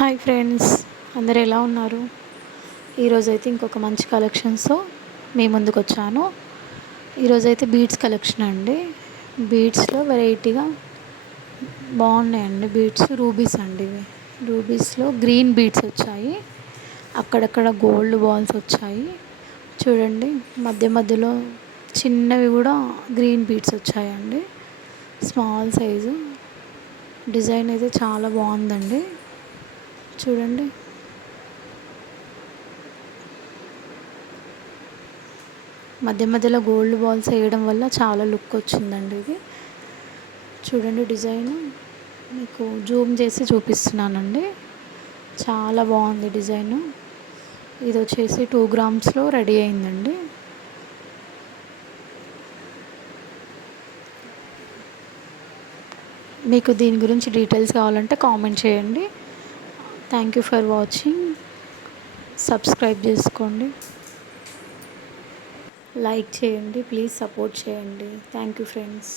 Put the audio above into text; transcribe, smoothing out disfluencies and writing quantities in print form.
Hi friends, అందరు ఎలా ఉన్నారు? ఈరోజైతే ఇంకొక మంచి కలెక్షన్స్తో మీ ముందుకు వచ్చాను. ఈరోజైతే బీడ్స్ కలెక్షన్ అండి. బీడ్స్లో వెరైటీగా బాగున్నాయండి. బీడ్స్ రూబీస్ అండి. ఇవి రూబీస్లో గ్రీన్ బీడ్స్ వచ్చాయి, అక్కడక్కడ గోల్డ్ బాల్స్ వచ్చాయి. చూడండి, మధ్య మధ్యలో చిన్నవి కూడా గ్రీన్ బీడ్స్ వచ్చాయండి. స్మాల్ సైజు డిజైన్ అయితే చాలా బాగుందండి. చూడండి, మధ్య మధ్యలో గోల్డ్ బాల్స్ వేయడం వల్ల చాలా లుక్ వచ్చిందండి. ఇది చూడండి, డిజైన్ మీకు జూమ్ చేసి చూపిస్తున్నానండి. చాలా బాగుంది డిజైను. ఇది వచ్చేసి 2 గ్రామ్స్లో రెడీ అయిందండి. మీకు దీని గురించి డీటెయిల్స్ కావాలంటే కామెంట్ చేయండి. Thank you for watching. Subscribe చేసుకోండి, లైక్ చేయండి, ప్లీజ్ సపోర్ట్ చేయండి. Thank you friends.